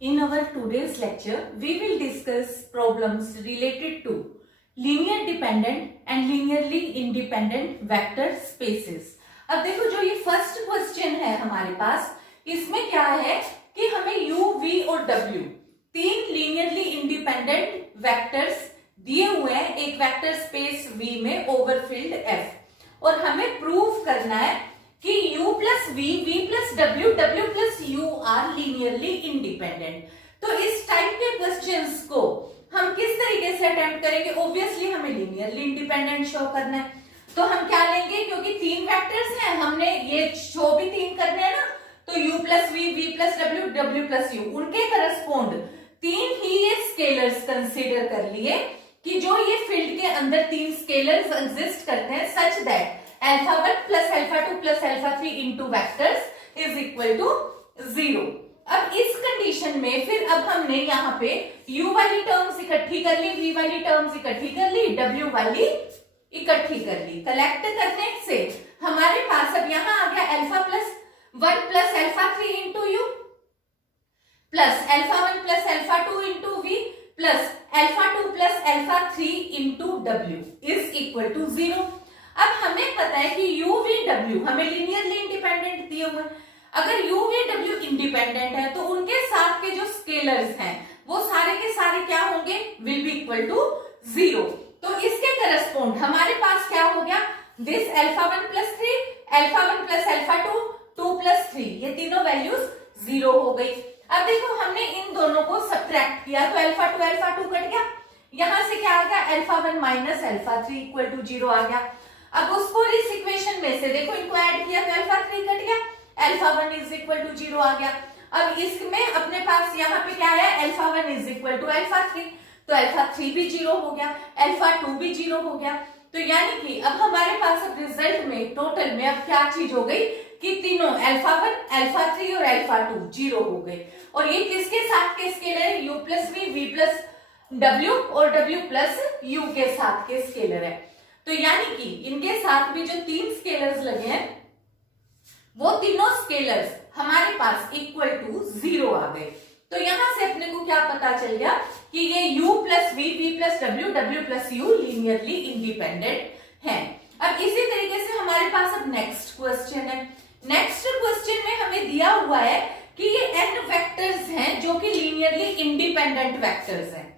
In our today's lecture, we will discuss problems related to linear dependent and linearly independent vector spaces. अब देखो जो ये first question है हमारे पास, इसमें क्या है कि हमें u, v और w तीन लीनियरली इंडिपेंडेंट वेक्टर्स दिए हुए हैं एक वेक्टर स्पेस v में ओवरफिल्ड f और हमें प्रूव करना है कि u plus v, v plus w, w plus u are linearly independent. तो इस टाइप के क्वेश्चंस को हम किस तरीके से अटेम्प्ट करेंगे? ऑब्वियसली हमें लीनियरली इंडिपेंडेंट शो करना है, तो हम क्या लेंगे? क्योंकि तीन वेक्टर्स हैं, हमने ये शो भी तीन करने हैं ना, तो u plus v, v plus w, w plus u उनके करस्पॉन्ड तीन ही ये स्केलर्स कंसीडर कर लिए कि जो ये फील्ड के अंदर तीन स्केलर्स एग्जिस्ट करते हैं such that alpha 1 plus alpha 2 plus alpha 3 into vectors is equal to 0। अब इस कंडीशन में फिर अब हमने यहाँ पे u वाली टर्म्स इकट्ठी कर ली, v वाली टर्म्स इकट्ठी कर ली, w वाली इकट्ठी कर ली। कलेक्ट करने से हमारे पास अब यहाँ आ गया alpha plus 1 plus alpha 3 into u plus alpha 1 plus alpha 2 into v plus alpha 2 plus alpha 3 into w is equal to 0। अब हमें पता है कि u v w हमें लीनियरली इंडिपेंडेंट दिए हुए, अगर u v w इंडिपेंडेंट है तो उनके साथ के जो स्केलर्स हैं वो सारे के सारे क्या होंगे? Will be equal to 0। तो इसके करस्पॉन्ड हमारे पास क्या हो गया? This alpha 1 plus 3, alpha 1 plus alpha 2, 2 plus 3, ये तीनों वैल्यूज 0 हो गई। अब देखो हमने इन दोनों को सब्ट्रैक्ट किया तो अल्फा 2 कट गया, यहां से क्या आ गया? Alpha 1 minus alpha 3 equal to 0 आ गया। अब उसको इस इक्वेशन में से देखो इनको ऐड किया तो अल्फा 3 कट गया, अल्फा 1 इज इक्वल टू 0 आ गया। अब इसमें अपने पास यहाँ पे क्या है? Alpha 1 is equal to alpha 3, तो अल्फा 3 भी 0 हो गया, अल्फा 2 भी 0 हो गया। तो यानी कि अब हमारे पास अब रिजल्ट में टोटल में अब क्या चीज हो गई कि तीनों अल्फा 1, अल्फा 3 और अल्फा 2 0 हो गए। और ये किसके साथ के स्केलर है? u plus v plus w और w प्लस u के साथ के स्केलर है। तो यानी कि इनके साथ भी जो तीन स्केलर्स लगे हैं वो तीनों स्केलर्स हमारे पास इक्वल टू 0 आ गए। तो यहां से अपने को क्या पता चल गया कि ये u plus v, v plus w, w plus u linearly independent है। अब इसी तरीके से हमारे पास अब नेक्स्ट क्वेश्चन है। नेक्स्ट क्वेश्चन में हमें दिया हुआ है कि ये n वेक्टर्स हैं जो कि लीनियरली इंडिपेंडेंट वेक्टर्स हैं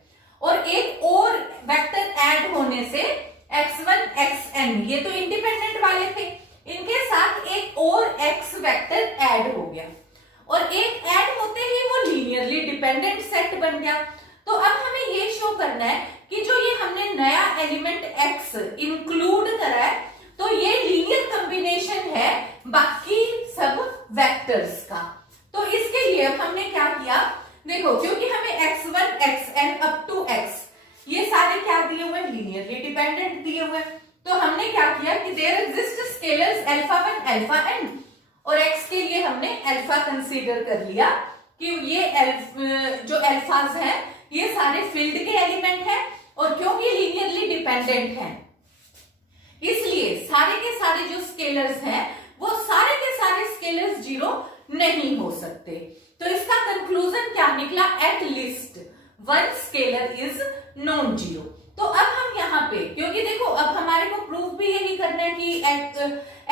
और एक और वेक्टर ऐड होने से x1 xn, ये तो इंडिपेंडेंट वाले थे, इनके साथ एक और x वेक्टर ऐड हो गया और एक ऐड होते ही वो लीनियरली डिपेंडेंट सेट बन गया। तो अब हमें ये शो करना है कि जो ये हमने नया एलिमेंट x इंक्लूड करा है तो ये लीनियर कॉम्बिनेशन है बाकी सब वेक्टर्स का। तो इसके लिए हमने क्या किया? देखो क्योंकि हमें x1 xn up to x ये सारे क्या दिए हुए? लीनियरली डिपेंडेंट दिए हुए। तो हमने क्या किया कि there exist scalars alpha 1 alpha n और x के लिए हमने अल्फा कंसीडर कर लिया कि ये जो अल्फाज हैं ये सारे फील्ड के एलिमेंट हैं और क्योंकि लीनियरली डिपेंडेंट हैं इसलिए सारे के सारे जो स्केलर्स हैं वो सारे के सारे स्केलर्स 0 नहीं हो सकते। तो इसका कंक्लूजन क्या निकला? At least one scalar is non zero. तो अब हम यहाँ पे क्योंकि देखो अब हमारे को प्रूफ भी यही करना है कि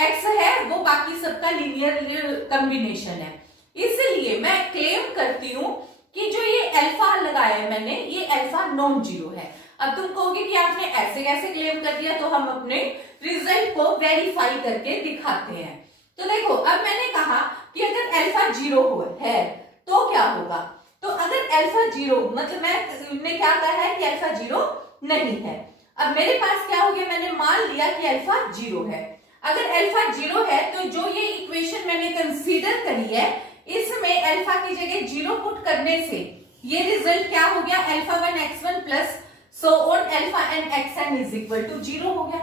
x है वो बाकी सबका लीनियर कॉम्बिनेशन है, इसलिए मैं क्लेम करती हूँ कि जो ये अल्फा लगाया है मैंने ये अल्फा नॉन जीरो है। अब तुम कहोगे कि आपने ऐसे कैसे क्लेम कर दिया? तो हम अपने रिजल्ट को वेरीफाई करके दिखाते हैं। तो देखो अब मैंने कहा कि अगर अल्फा 0 है तो क्या होगा? तो अगर अल्फा 0 मतलब मैंने क्या कहा है कि अल्फा 0 नहीं है। अब मेरे पास क्या हो गया? मैंने मान लिया कि अल्फा 0 है। अगर अल्फा 0 है तो जो ये इक्वेशन मैंने कंसीडर करी है इसमें अल्फा की जगह 0 पुट करने से ये रिजल्ट क्या हो गया? Alpha 1 x1 plus so on alpha n xn is equal to 0 हो गया।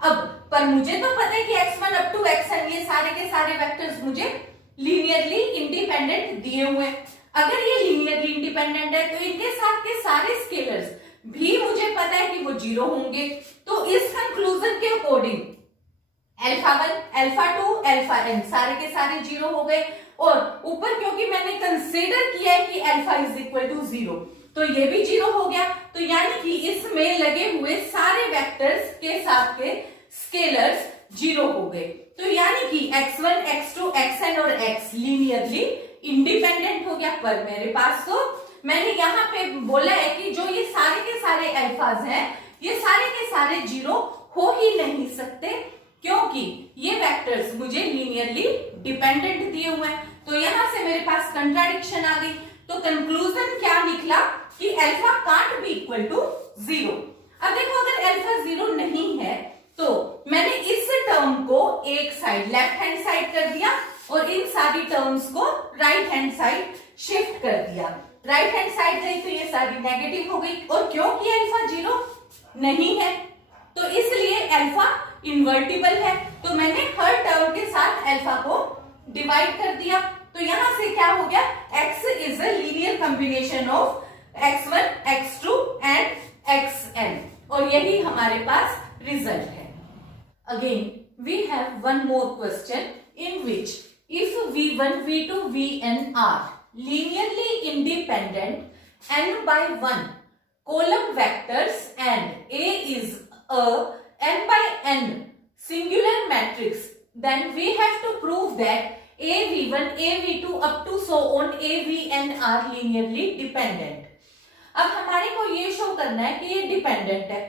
अब पर मुझे तो पता है कि x1 अप टू xn ये सारे के सारे वेक्टर्स मुझे लीनियरली इंडिपेंडेंट दिए हुए। अगर ये लीनियरली इंडिपेंडेंट है तो इनके साथ के सारे स्केलर्स भी मुझे पता है कि वो 0 होंगे। तो इस कंक्लूजन के according alpha 1, alpha 2, alpha n सारे के सारे 0 हो गए। और ऊपर क्योंकि मैंने कंसीडर किया है कि अल्फा इज इक्वल टू 0, तो ये भी 0 हो गया। तो यानी कि इसमें लगे हुए सारे वेक्टर्स के साथ के स्केलर्स 0 हो गए। तो यानी कि x1, x2, xn और x लीनियरली इंडिपेंडेंट हो गया। पर मेरे पास तो मैंने यहाँ पे बोला है कि जो ये सारे के सारे अल्फाज हैं, ये सारे के सारे 0 हो ही नहीं सकते, क्योंकि ये वेक्टर्स मुझे लीनियरली डिपेंडेंट दिए हुए हैं। तो यहां से मेरे पास कंट्राडिक्शन आ गई। तो कंक्लूजन क्या निकला कि alpha can't be equal to 0। अब देखो, अगर अल्फा 0 नहीं है तो मैंने इस टर्म को एक साइड लेफ्ट हैंड साइड कर दिया और इन सारी टर्म्स को राइट हैंड साइड शिफ्ट कर दिया। राइट हैंड साइड गई तो ये सारी नेगेटिव हो गई। और क्योंकि अल्फा 0 नहीं है तो इसलिए अल्फा इन्वर्टिबल है। तो मैंने हर टर्म के साथ अल्फा को डिवाइड कर दिया। तो यहां से क्या हो गया, x is a linear combination of x1, x2 and xn। और यही हमारे पास रिजल्ट है। Again we have one more question in which if v1, v2, vn are linearly independent n by 1 column vectors and A is a n by n singular matrix, then we have to prove that AV1, AV2 up to so on AVN are linearly dependent। अब हमारे को ये show करना है कि ये dependent है।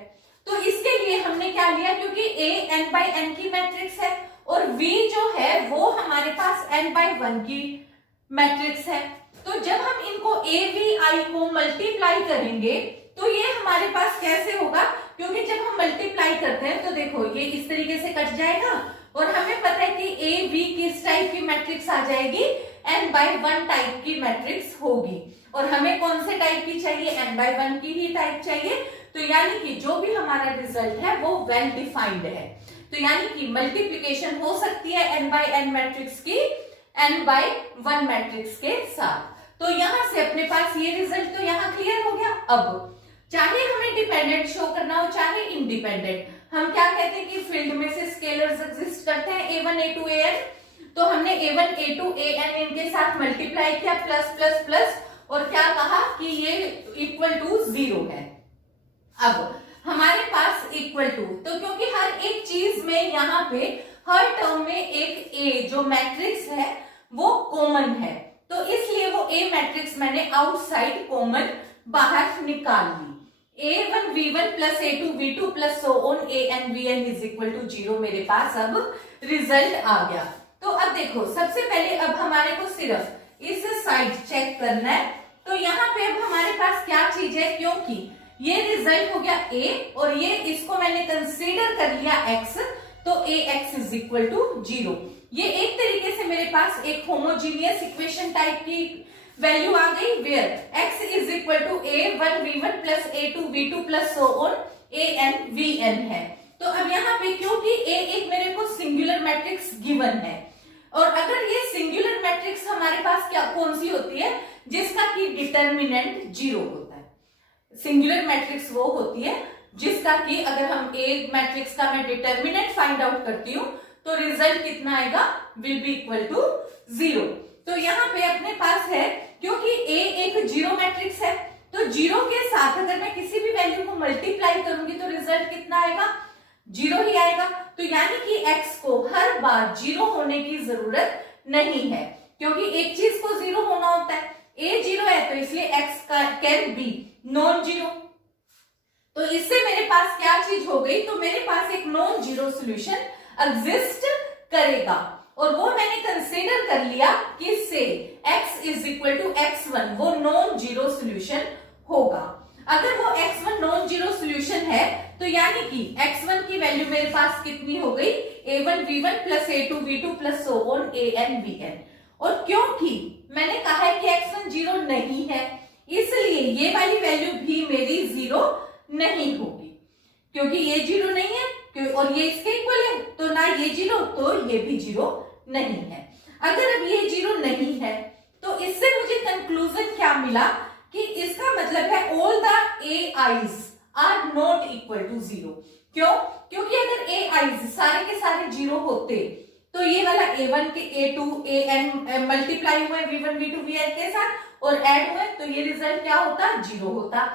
तो इसके लिए हमने क्या लिया, क्योंकि A n by n की मैट्रिक्स है और V जो है वो हमारे पास n by 1 की मैट्रिक्स है। तो जब हम इनको AVI को मल्टीप्लाई करेंगे तो ये हमारे पास कैसे होगा, क्योंकि जब हम मल्टीप्लाई करते हैं तो देखो ये इस तरीके से कट जाएगा और हमें पता है कि AB किस टाइप की मैट्रिक्स आ जाएगी, n by 1 टाइप की मैट्रिक्स होगी। और हमें कौन से टाइप की चाहिए, n by 1 की ही टाइप चाहिए। तो यानी कि जो भी हमारा रिजल्ट है वो वेल डिफाइंड है। तो यानी कि मल्टीप्लीकेशन हो सकती है n by n मैट्रिक्स की n by 1 मैट्रिक्स के साथ। तो यहां से अपने पास ये रिजल्ट तो यहाँ क्लियर हो गया। अब चाहे हमें डिपेंडेंट शो करना हो चाहे इंडिपेंडेंट, हम क्या कहते हैं कि फील्ड में से स्केलर्स एग्जिस्ट करते हैं a1, a2, an। तो हमने a1, a2, an इनके साथ मल्टीप्लाई किया प्लस प्लस प्लस और क्या कहा कि ये इक्वल टू 0 है। अब हमारे पास इक्वल टू, तो क्योंकि हर एक चीज में यहाँ पे हर टर्म में एक a जो मैट्रिक्स है वो कॉमन है, तो इसलिए वो a मैट्रिक्स मैंने आउटसाइड कॉमन बाहर निकाल ली। a1 v1 plus a2 v2 plus so on an vn is equal to 0 मेरे पास अब रिजल्ट आ गया। तो अब देखो, सबसे पहले अब हमारे को सिर्फ इस साइड चेक करना है। तो यहाँ पे अब हमारे पास क्या चीज है, क्योंकि ये रिजल्ट हो गया a और ये इसको मैंने कंसीडर कर लिया x, तो ax इज इक्वल टू 0। ये एक तरीके से मेरे पास एक होमोजीनियस इक्वेशन टाइप की वैल्यू आ गई, where x is equal to a1 v1 plus a2 v2 plus so on an vn है। तो अब यहाँ पे क्योंकि a एक मेरे को सिंगुलर मैट्रिक्स गिवन है, और अगर ये सिंगुलर मैट्रिक्स हमारे पास क्या कौन सी होती है, जिसका कि डिटर्मिनेंट 0 होता है। सिंगुलर मैट्रिक्स वो होती है जिसका कि अगर हम a मैट्रिक्स का मैं डिटर्मिनेंट फाइंड आउट करती हूँ तो रिजल्ट कितना आएगा, विल बी इक्वल टू 0। तो यहाँ पे अपने पास है, क्योंकि a एक 0 मैट्रिक्स है, तो 0 के साथ अगर मैं किसी भी वैल्यू को मल्टीप्लाई करूंगी तो रिजल्ट कितना आएगा, 0 ही आएगा। तो यानी कि x को हर बार 0 होने की जरूरत नहीं है, क्योंकि एक चीज को 0 होना होता है। a 0 है तो इसलिए x का कैन बी नॉन 0। तो इससे मेरे पास क्या चीज हो गई, तो मेरे पास एक नॉन 0 सोल्यूशन एग्जिस्ट करेगा, और वो मैंने कंसीडर कर लिया कि से x is equal to x1 वो नॉन 0 सोल्यूशन होगा। अगर वो x1 नॉन 0 सोल्यूशन है तो यानी कि x1 की वैल्यू मेरे पास कितनी हो गई, a1 v1 plus a2 v2 plus so on an vn। और क्योंकि मैंने कहा है कि x1 0 नहीं है, इसलिए ये वाली वैल्यू भी मेरी 0 नहीं होगी, क्योंकि ये 0 नहीं है और ये इसके इक्वल है, तो ना ये 0 तो ये भी 0 नहीं है। अगर अब ये 0 नहीं है तो इससे मुझे कंक्लूजन क्या मिला कि इसका मतलब है all the ai's are not equal to 0। क्यों? क्योंकि अगर ए आईज सारे के सारे जीरो होते तो ये वाला A1 के A2 AN मल्टीप्लाई हुए V1 V2 VN के साथ और ऐड हुए तो ये रिजल्ट क्या होता? जीरो होता।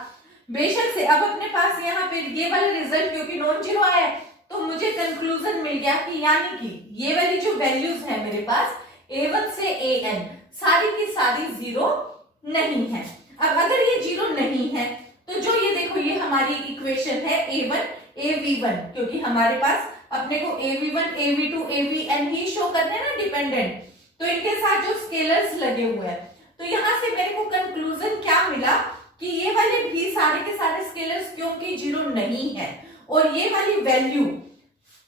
बेशक से अब अपने पास यहाँ पे ये वाला रिजल्ट क्योंकि नॉन जीरो आया है तो मुझे कंक्लूजन मिल गया कि यानी कि ये वाली जो वैल्यूज है मेरे पास A1 से AN सारी की सारी जीरो नहीं है। अब अगर ये जीरो नहीं है तो जो ये देखो ये हमारी इक्वेशन है A1 AV1 क्योंकि हमारे पास अपने को AV1 AV2 AVN ही शो करने हैं ना डिपेंडेंट, तो इनके साथ जो स्केलर्स लगे हुए हैं तो यहां से मेरे को कंक्लूजन क्या मिला कि ये वाले भी सारे के सारे स्केलर्स क्योंकि जीरो नहीं है और ये वाली वैल्यू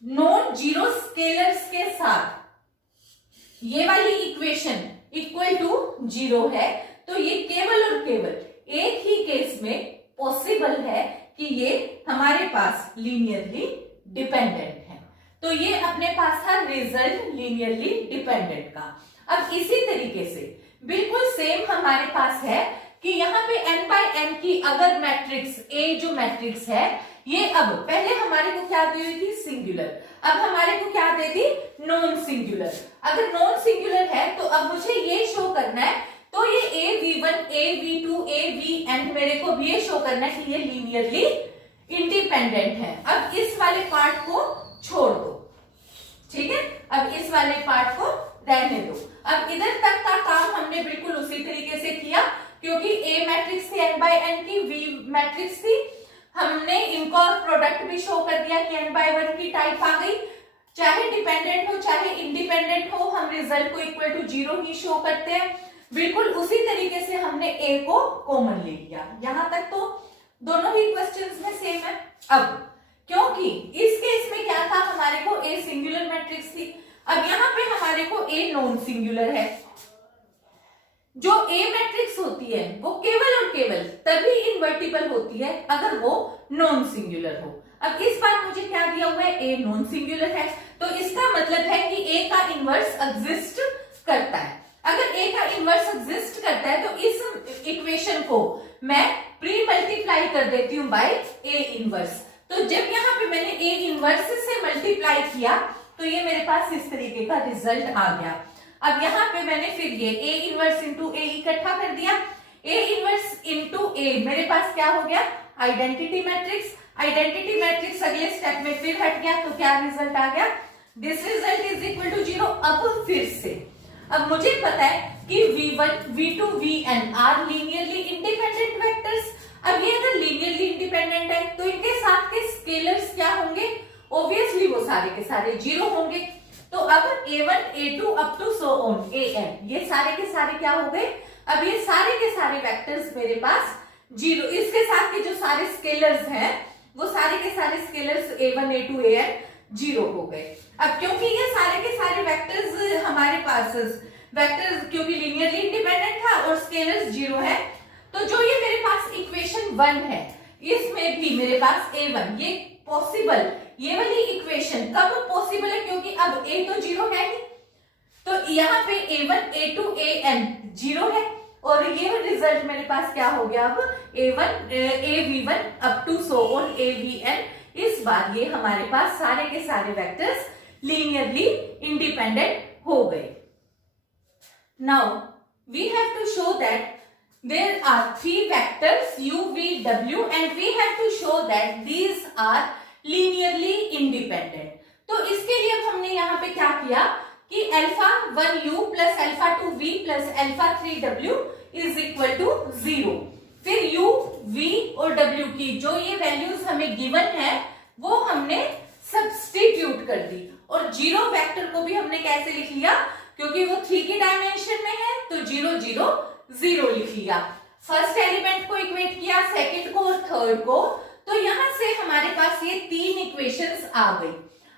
नॉन जीरो स्केलर्स के साथ ये वाली इक्वेशन इक्वल टू जीरो है, तो ये केवल और केवल एक ही केस में पॉसिबल है कि ये हमारे पास लीनियरली डिपेंडेंट है। तो ये अपने पास था रिजल्ट लीनियरली डिपेंडेंट का। अब इसी तरीके से बिल्कुल सेम हमारे पास है कि यहाँ पे n बाय n की अगर मैट्रिक्स A जो मैट्रिक्स है ये अब पहले हमारे को क्या दी हुई थी? सिंगुलर। अब हमारे को क्या दे दी? Non singular. अगर नॉन सिंगुलर है तो अब मुझे ये शो करना है तो ये AV1 AV2 AVN मेरे को भी ये शो करना है कि ये लीनियरली इंडिपेंडेंट है। अब इस वाले पार्ट को छोड़ दो, ठीक है, अब इस वाले पार्ट को रहने दो। अब इधर तक का काम हमने बिल्कुल उसी तरीके से किया क्योंकि A मैट्रिक्स थी n बाय n की, V मैट्रिक्स थी, हमने इनको प्रोडक्ट भी शो कर दिया कि n बाय 1 की टाइप आ गई। चाहे डिपेंडेंट हो चाहे इंडिपेंडेंट हो हम रिजल्ट को इक्वल टू जीरो ही शो करते हैं। बिल्कुल उसी तरीके से हमने A को कॉमन ले लिया। यहां तक तो दोनों ही क्वेश्चंस में सेम है। अब क्योंकि इस केस में क्या था, हमारे को A सिंगुलर मैट्रिक्स थी, अब यहाँ पे हमारे को A नॉन सिंगुलर है। जो A मैट्रिक्स होती है वो केवल और केवल तभी इनवर्टिबल होती है अगर वो नॉन सिंगुलर हो। अब इस बार मुझे क्या दिया हुआ है? A नॉन सिंगुलर है, तो इसका मतलब है कि A का इनवर्स एग्जिस्ट करता है। अगर A का इनवर्स एग्जिस्ट करता है तो इस इक्वेशन को मैं प्री मल्टीप्लाई कर देती हूँ बाय A इनवर्स। तो जब यहाँ पे मैंने A इनवर्स से मल्टीप्लाई किया तो ये मेरे पास इस तरीके का रिजल्ट आ गया। अब यहाँ पे मैंने फिर ये A इनवर्स इंटू A इकट्ठा कर दिया, A इनवर्स इंटू A मेरे पास क्या हो गया? Identity matrix. आइडेंटिटी मैट्रिक्स अगले स्टेप में फिर हट गया तो क्या रिजल्ट आ गया? This result is equal to zero. अब फिर से अब मुझे पता है कि V1 V2 VN are linearly independent vectors. अब ये अगर लीनियरली इंडिपेंडेंट है तो इनके साथ के स्केलर्स क्या होंगे? ऑब्वियसली वो सारे के सारे जीरो होंगे। तो अब A1 A2 up to so on AN ये सारे के सारे क्या हो गए? अब ये सारे के सारे वेक्टर्स मेरे पास जीरो, इसके साथ के जो सारे स्केलर्स हैं वो सारे के सारे scalars A1 A2 AN zero हो गए। अब क्योंकि ये सारे के सारे वेक्टर्स हमारे पास वेक्टर्स क्योंकि लीनियरली इंडिपेंडेंट था और स्केलर्स जीरो है तो जो ये मेरे पास इक्वेशन 1 है इसमें भी मेरे पास A1 ये पॉसिबल, ये वाली इक्वेशन कब पॉसिबल है? क्योंकि अब A तो जीरो है ही, तो यहाँ पे A1 A2 AN जीरो है और ये रिजल्ट मेरे पास क्या हो गया? अब A1 AV1 up to so on AVN। इस बार ये हमारे पास सारे के सारे वेक्टर्स लीनियरली इंडिपेंडेंट हो गए। Now we have to show that there are three vectors u v w and we have to show that these are linearly independent। तो इसके लिए अब हमने यहाँ पे क्या किया कि alpha 1u plus alpha 2v plus alpha 3w is equal to 0। फिर u v और w की जो ये वैल्यूज हमें गिवन है वो हमने सब्स्टिट्यूट कर दी और जीरो वेक्टर को भी हमने कैसे लिख लिया? क्योंकि वो 3 की डायमेंशन में है तो 0 0 0 लिख लिया। फर्स्ट एलिमेंट को इक्वेट किया, सेकंड को और थर्ड को, तो यहां से हमारे पास ये तीन इक्वेशंस आ गई।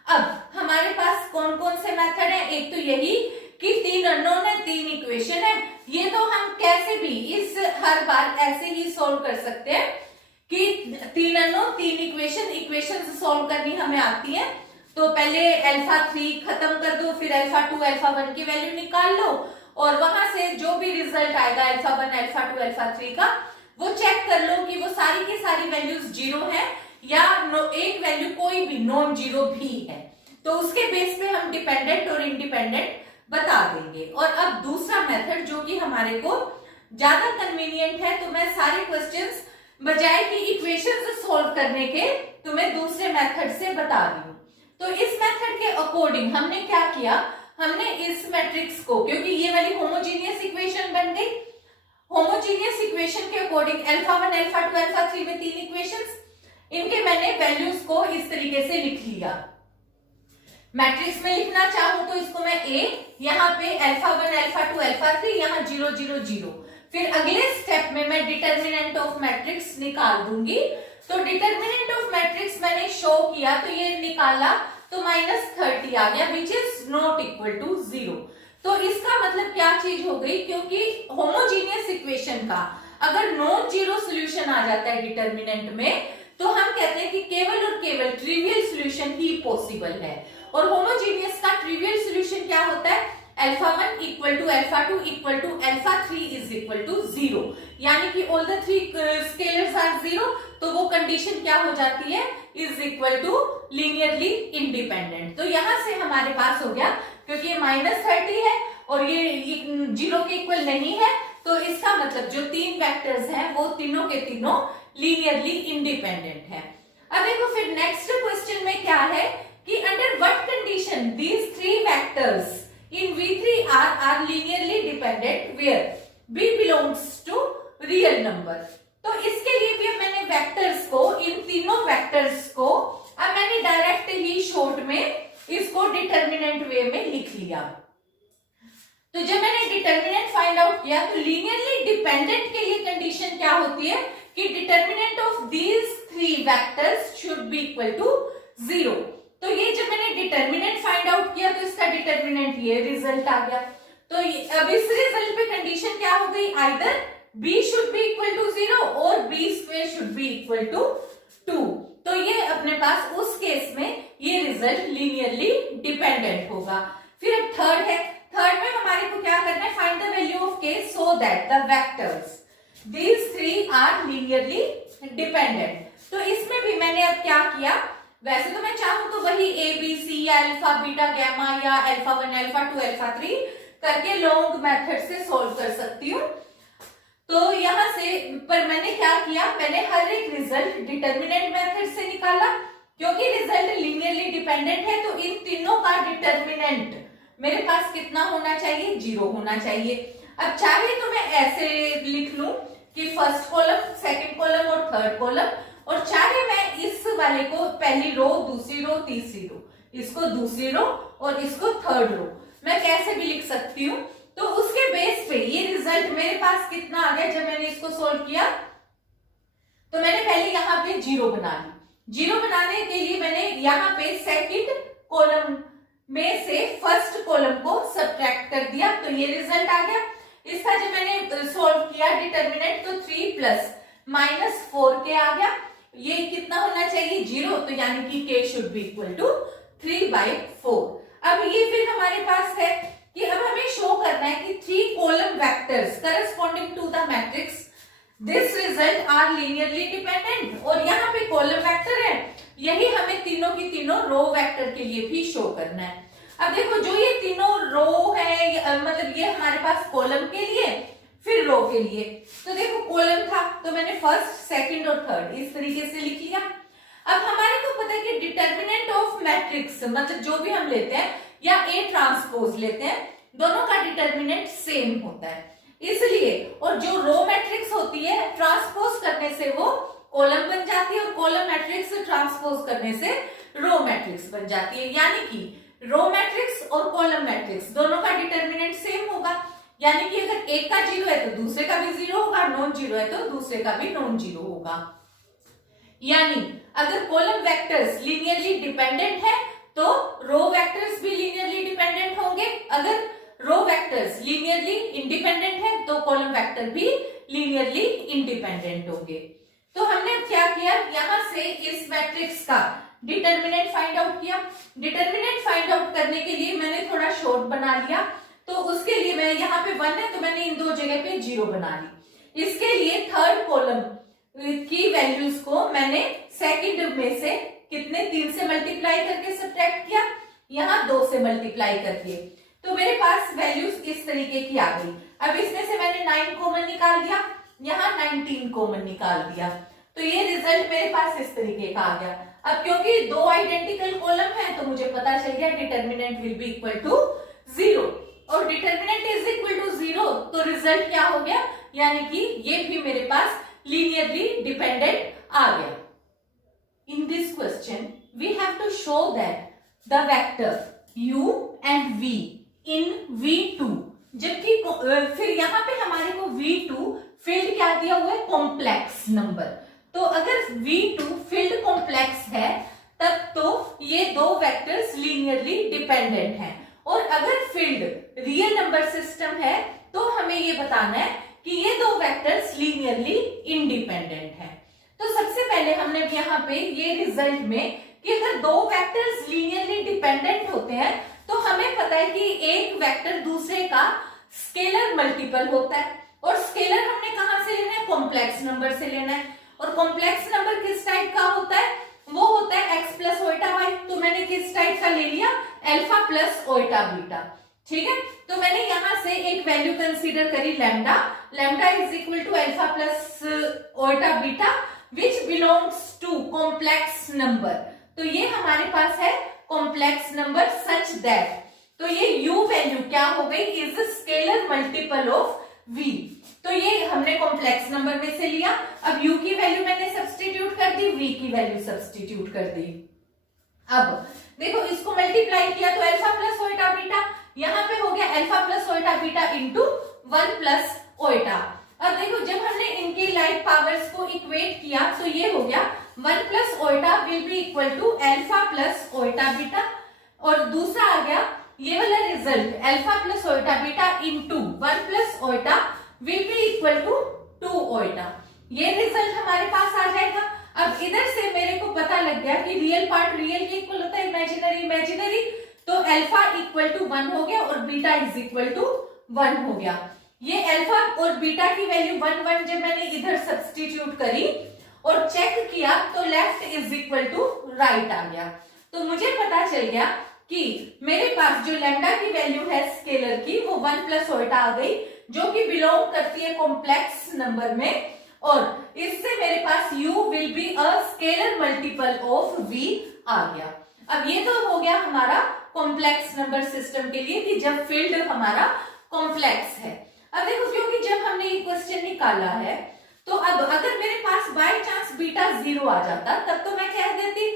अब हमारे पास कौन कौन से मेथड है? एक तो यही कि 3 अननोन है, 3 इक्वेशन है। ये तो हम कैसे भी इस हर बार ऐसे ही सोल्व कर सकते हैं कि 3 अननोन 3 इक्वेशंस सोल्व करनी हमें आती है। तो पहले अल्फा 3 खत्म कर दो, फिर अल्फा 2 अल्फा 1 की वैल्यू निकाल लो और वहां से जो भी रिजल्ट आएगा अल्फा 1 अल्फा 2 अल्फा 3 का वो चेक कर लो कि वो सारी की सारी वैल्यूज जीरो है या एक वैल्यू कोई भी नॉन जीरो भी है, तो उसके बेस पे हम डिपेंडेंट और इंडिपेंडेंट बता देंगे। और अब दूसरा मेथड जो कि हमारे को ज्यादा कन्वीनियंट है, तो मैं सारे क्वेश्चंस बजाय कि इक्वेशंस सॉल्व करने के तुम्हें दूसरे मेथड से बता रही हूं। तो इस मेथड के अकॉर्डिंग हमने क्या किया, हमने इस मैट्रिक्स को, क्योंकि ये वाली होमोजीनियस इक्वेशन बन गई, होमोजीनियस इक्वेशन के अकॉर्डिंग अल्फा 1 अल्फा 2 अल्फा 3 में 3 इक्वेशंस, इनके मैंने वैल्यूज को इस तरीके से लिख लिया। मैट्रिक्स में लिखना चाहूं तो इसको मैं ए, यहाँ पे अल्फा 1 अल्फा 2 अल्फा 3, यहाँ 0 0 0। फिर अगले स्टेप में मैं डिटर्मिनेंट ऑफ मैट्रिक्स निकाल दूंगी। तो डिटर्मिनेंट ऑफ मैट्रिक्स मैंने शो किया, तो ये निकाला तो -30 आ गया, which is not equal to 0। तो इसका मतलब क्या चीज हो गई, क्योंकि होमोजीनियस इक्वेशन का अगर नॉन जीरो सोल्यूशन आ जाता है डिटर्मिनेंट में, तो हम कहते हैं कि केवल और केवल ट्रिवियल सोल्यूशन ही पॉसिबल है। और होमोजीनियस का ट्रिवियल सोल्यूशन क्या होता है, alpha 1 equal to alpha 2 equal to alpha 3 is equal to 0, यानी कि all the three scalars are 0, तो वो कंडीशन क्या हो जाती है, is equal to linearly independent. तो यहां से हमारे पास हो गया, क्योंकि ये -30 है और ये 0 के इक्वल नहीं है, तो इसका मतलब जो तीन वेक्टर्स हैं वो तीनों के तीनों लीनियरली इंडिपेंडेंट है। अब देखो फिर नेक्स्ट क्वेश्चन में क्या है कि under what condition these three vectors in V3 are linearly dependent where B belongs to real number। तो इसके लिए भी मैंने वेक्टर्स को, इन तीनों वेक्टर्स को अब मैंने डायरेक्ट ही शॉर्ट में इसको डिटर्मिनेंट वे में लिख लिया। तो जब मैंने डिटर्मिनेंट फाइंड आउट किया, तो लीनियरली डिपेंडेंट के लिए कंडीशन क्या होती है कि determinant of these three vectors should be equal to 0। तो ये जब मैंने डिटर्मिनेंट फाइंड आउट किया, तो इसका डिटर्मिनेंट ये रिजल्ट आ गया। तो अब इस रिजल्ट पे कंडीशन क्या हो गई, either b should be equal to 0 और b square should be equal to 2। तो ये अपने पास उस केस में ये रिजल्ट लीनियरली डिपेंडेंट होगा। फिर अब थर्ड है, थर्ड में हमारे को क्या करना है, find the value of k so that the vectors these three are linearly dependent. तो इसमें भी मैंने अब क्या किया, वैसे तो मैं चाहूं तो वही ए बी सी या अल्फा बीटा गैमा या अल्फा 1 अल्फा 2 अल्फा 3 करके लॉन्ग मेथड से सॉल्व कर सकती हूँ। तो यहां से पर मैंने क्या किया, मैंने हर एक रिजल्ट डिटर्मिनेंट मेथड से निकाला, क्योंकि रिजल्ट लीनियरली डिपेंडेंट है। तो इन तीनों का डिटर्मिनेंट मेरे पास कितना होना चाहिए, 0 होना चाहिए। अब चाहे तो मैं ऐसे लिख लूं कि फर्स्ट कॉलम, सेकंड कॉलम और थर्ड कॉलम, और चाहे मैं इस वाले को पहली रो, दूसरी रो, तीसरी रो, इसको दूसरी रो और इसको थर्ड रो, मैं कैसे भी लिख सकती हूँ। तो उसके बेस पे ये रिजल्ट मेरे पास कितना आ गया, जब मैंने इसको सोल्व किया तो मैंने पहले यहाँ पे 0 बना ली। 0 बनाने के लिए मैंने यहाँ पे सेकंड कॉलम में से फर्स्ट कॉलम को सब्ट्रैक्ट कर दिया, तो ये रिजल्ट आ गया। इसका जब मैंने सोल्व किया डिटर्मिनेंट, तो 3 प्लस -4k आ गया। ये कितना होना चाहिए, 0, तो यानी कि k should be equal to 3/4। अब ये फिर हमारे पास है कि अब हमें शो करना है कि 3 column vectors corresponding to the matrix this result are linearly dependent, और यहाँ पे कॉलम वेक्टर है, यही हमें तीनों की तीनों रो वेक्टर के लिए भी शो करना है। अब देखो जो ये तीनों रो है, मतलब ये हमारे पास कॉलम के लिए, फिर रो के लिए। तो देखो कॉलम था तो मैंने फर्स्ट, सेकंड और थर्ड इस तरीके से लिख लिया। अब हमारे को पता है कि डिटर्मिनेंट ऑफ मैट्रिक्स, मतलब जो भी हम लेते हैं या ए ट्रांसपोज लेते हैं, दोनों का डिटर्मिनेंट सेम होता है, इसलिए। और जो रो मैट्रिक्स होती है, ट्रांसपोज करने से वो कॉलम बन जाती है, और कॉलम मैट्रिक्स ट्रांसपोज करने से रो मैट्रिक्स बन जाती है। यानी कि रो मैट्रिक्स और कॉलम मैट्रिक्स दोनों का डिटर्मिनेंट सेम होगा, यानी कि अगर एक का 0 है तो दूसरे का भी 0 होगा, नॉन 0 है तो दूसरे का भी नॉन 0 होगा। यानी अगर कॉलम वेक्टर्स लीनियरली डिपेंडेंट है तो रो वेक्टर्स भी लीनियरली डिपेंडेंट होंगे, अगर रो वेक्टर्स लीनियरली इंडिपेंडेंट है तो कॉलम वेक्टर भी लीनियरली इंडिपेंडेंट होंगे। तो हमने क्या किया, यहां से इस मैट्रिक्स का डिटर्मिनेंट फाइंड आउट किया। डिटर्मिनेंट फाइंड आउट करने के लिए मैंने थोड़ा शॉर्ट बना लिया, तो उसके लिए मैं यहाँ पे 1 है तो मैंने इन दो जगह पे 0 बना ली। इसके लिए थर्ड कॉलम की वैल्यूज को मैंने सेकंड में से कितने 3 से मल्टीप्लाई करके सब्ट्रैक्ट किया, यहाँ 2 से मल्टीप्लाई करके, तो मेरे पास वैल्यूज इस तरीके की आ गई। अब इसमें से मैंने 9 कॉमन निकाल दिया, यहाँ 19 कॉमन निकाल दिया, तो ये रिजल्ट मेरे पास इस तरीके का आ गया। अब क्योंकि 2 आइडेंटिकल कॉलम है तो मुझे पता चल गया determinant will be equal to 0, और डिटर्मिनेंट इज इक्वल टू 0 तो रिजल्ट क्या हो गया, यानी कि ये भी मेरे पास लीनियरली डिपेंडेंट आ गया। In this question, we have to show that the vector u and v in v2, जबकि फिर यहाँ पे हमारे को v2 फील्ड क्या दिया हुआ है, कॉम्प्लेक्स नंबर। तो अगर v2 फील्ड कॉम्प्लेक्स है तब तो ये दो वेक्टर्स लीनियरली डिपेंडेंट हैं, और अगर फील्ड रियल नंबर सिस्टम है तो हमें ये बताना है कि ये दो वेक्टर्स लीनियरली इंडिपेंडेंट हैं। तो सबसे पहले हमने यहाँ पे ये रिजल्ट में कि अगर दो वेक्टर्स लीनियरली डिपेंडेंट होते हैं तो हमें पता है कि एक वेक्टर दूसरे का स्केलर मल्टीपल होता है, और स्केलर हमने कहां से लेना है, कॉम्प्लेक्स नंबर से लेना है। और कॉम्प्लेक्स नंबर किस टाइप का होता है, वो होता है x प्लस ओइटा वाई। तो मैंने किस टाइप का ले लिया, अल्फा प्लस ओइटा बीटा। ठीक है, तो मैंने यहां से एक वैल्यू कंसीडर करी lambda, lambda is equal to alpha plus iota beta which belongs to complex number. तो ये हमारे पास है कॉम्प्लेक्स नंबर सच दैट, तो ये u वैल्यू क्या हो गई, is scalar multiple of v। तो ये हमने कॉम्प्लेक्स नंबर में से लिया। अब u की वैल्यू मैंने सब्स्टिट्यूट कर दी, v की वैल्यू सब्स्टिट्यूट कर दी। अब देखो इसको मल्टीप्लाई किया तो अल्फा प्लस ओइटा बीटा, यहाँ पे हो गया alpha plus iota beta into 1 plus Oita. अब देखो जब हमने इनकी लाइक पावर्स को इक्वेट किया तो ये हो गया 1 plus iota will be equal to alpha plus iota beta, और दूसरा आ गया ये वाला result alpha plus iota beta into 1 plus iota will be equal to 2 iota. ये रिजल्ट हमारे पास आ जाएगा। अब इधर से मेरे को पता लग गया कि रियल पार्ट रियल के इक्वल होता है, इमेजिनरी इमेजिनरी, तो अल्फा इक्वल टू 1 हो गया और बीटा इज इक्वल टू 1 हो गया। ये अल्फा और बीटा की वैल्यू 1 1 जब मैंने इधर सब्स्टिट्यूट करी और चेक किया तो left is equal to right आ गया। तो मुझे पता चल गया कि मेरे पास जो लैम्डा की वैल्यू है स्केलर की वो 1 प्लस ओइटा आ गई, जो कि बिलोंग करती है कॉम्प्लेक्स नंबर में, और इससे मेरे पास u will be a scalar multiple of v आ गया। अब ये तो हो गया हमारा कॉम्प्लेक्स नंबर सिस्टम के लिए कि जब फील्ड हमारा कॉम्प्लेक्स है। अब देखो क्योंकि जब हमने ये क्वेश्चन निकाला है तो अब अगर मेरे पास बाय चांस बीटा 0 आ जाता तब तो मैं कह देती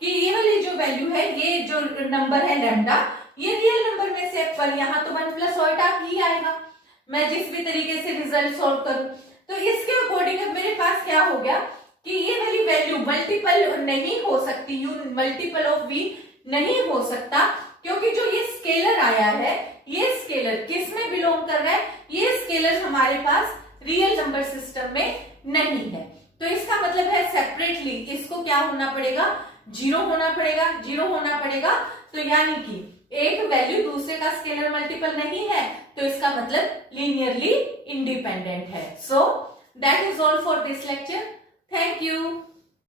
कि ये वाली जो वैल्यू है, ये जो नंबर है लैम्डा, ये रियल नंबर में से, पर यहाँ तो 1 प्लस ओइटा ही आएगा मैं जिस भी तरीके से रिजल्ट सॉल्व करूं। तो इसके अकॉर्डिंग मेरे पास क्या हो गया कि ये वाली वैल्यू मल्टीपल नहीं हो सकती, u मल्टीपल ऑफ v नहीं हो सकता, क्योंकि जो ये स्केलर आया है ये स्केलर किस में बिलोंग कर रहा है, ये स्केलर हमारे पास रियल नंबर सिस्टम में नहीं है। तो इसका मतलब है सेपरेटली इसको क्या होना पड़ेगा, 0 होना पड़ेगा, 0 होना पड़ेगा। तो यानी कि एक वैल्यू दूसरे का स्केलर मल्टीपल नहीं है तो इसका मतलब लीनियरली इंडिपेंडेंट है। So that is all for this lecture. Thank you.